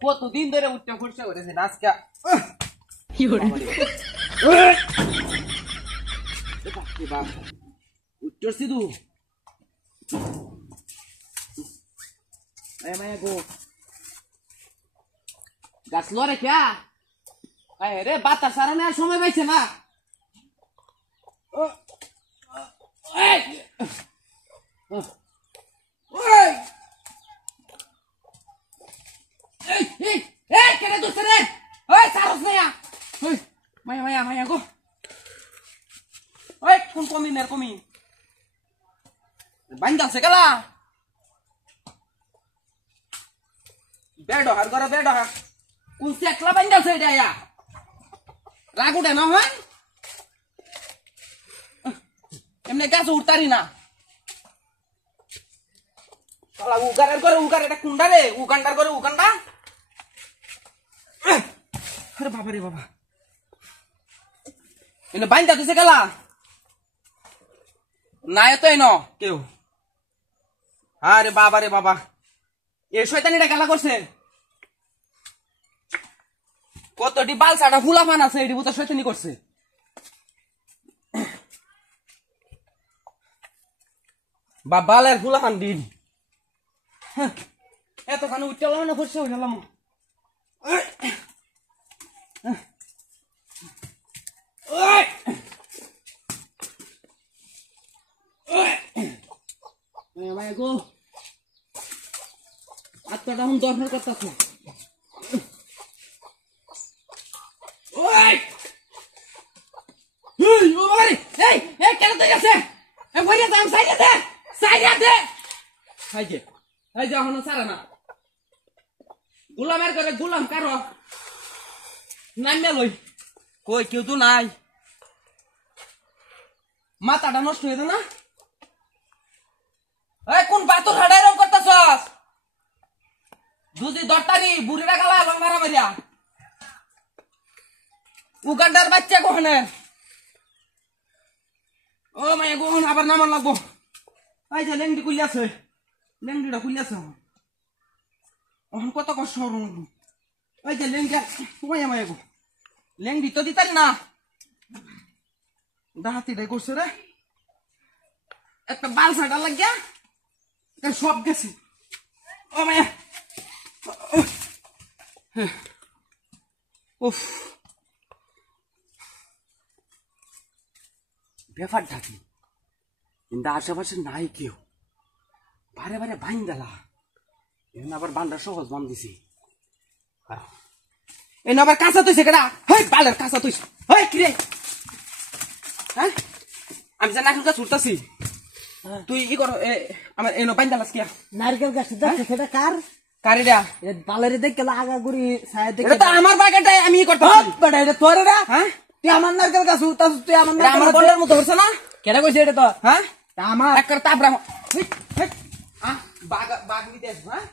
কতদিন ধরে উঠতে ফুটতে করেছে আজকে উঠছি তু মায়া গো গাছ লড়ে খেয়া রে বাতাস সারানে আর সময় পাইছে না মায়া গো কোন কমি নের কমি বান্ধা গেলা বেড হার করে বেড হার কোন একলা বান্ধা এটা রাগ উঠে না হয় এমনি গাছ উঠতারি না উগারের করে উগার এটা কুন্ডা রে উগান্ডার করে উগান্ডা আরে বাবা রে বাবা এনে বাইন্দা দিছে গেলা নাই তো এনো কেউ আরে বাবা রে বাবা এই শয়তানিটা খেলা করছে কতটি বালসাটা ফুলা ফান আছে এটি বুঝা শয়তানি করছে বা বালের ফুলা ফান দিন এতখানে উঠলাম না ফুটছে উঠলাম গো আত্মাটা এখন দরকার করতেছে কেন তো গেছে সারা না গুলামের করে গুলাম কারো নামিয়া লই কই কেউ তো নাই মাথাটা নষ্ট হয়েছে না কোন বাতুর হাডাই রং করতেছস দুজি দরটারি বুড়িটা গালা এবং মারা মারিয়া উগান্ডার বাচ্চা কোহনে ও মায়া গোহন আবার নামান লাগবো এই যে লেংডি খুলিয়াছে লেংডিটা খুলিয়াছে এখন কত কষ্ট ওই যে লেংডিয়া মায়া মায়া গো লেংডি তো দিতারি না ডাহাতিটাই করছে রে একটা বাল ছাটা লাগিয়া সব গেছে ও মায়া উফ ব্যাপারটা কি কিন্তু আশেপাশে নাই কেউ বারে বারে বাইন গেলা এখন আবার বান্ডা সহজ বান দিছি এই আবার কাঁচা তুইছে কেডা হেই বালের কাঁচা তুইছে হেই কি রে হ্যাঁ আমি জানা এখন গাছ উঠতাছি তুই ই কর আমার এনো বাইন দালাস কিয়া নারকেল গাছ দেখছ সেটা কার কারিডা এ বালের দেখে আগা গুড়ি ছায়া দেখে এটা তো আমার বাগানটাই আমি ই করতাছি বেটা এটা তোর রে হ্যাঁ তুই আমার নারকেল গাছ উঠতাছ তুই আমার আমার বন্ডার মতো হচ্ছে না কেডা কইছে এটা তো হ্যাঁ আমার এক করে তাবরা বাঘ বাঘ বিদেশ হ্যাঁ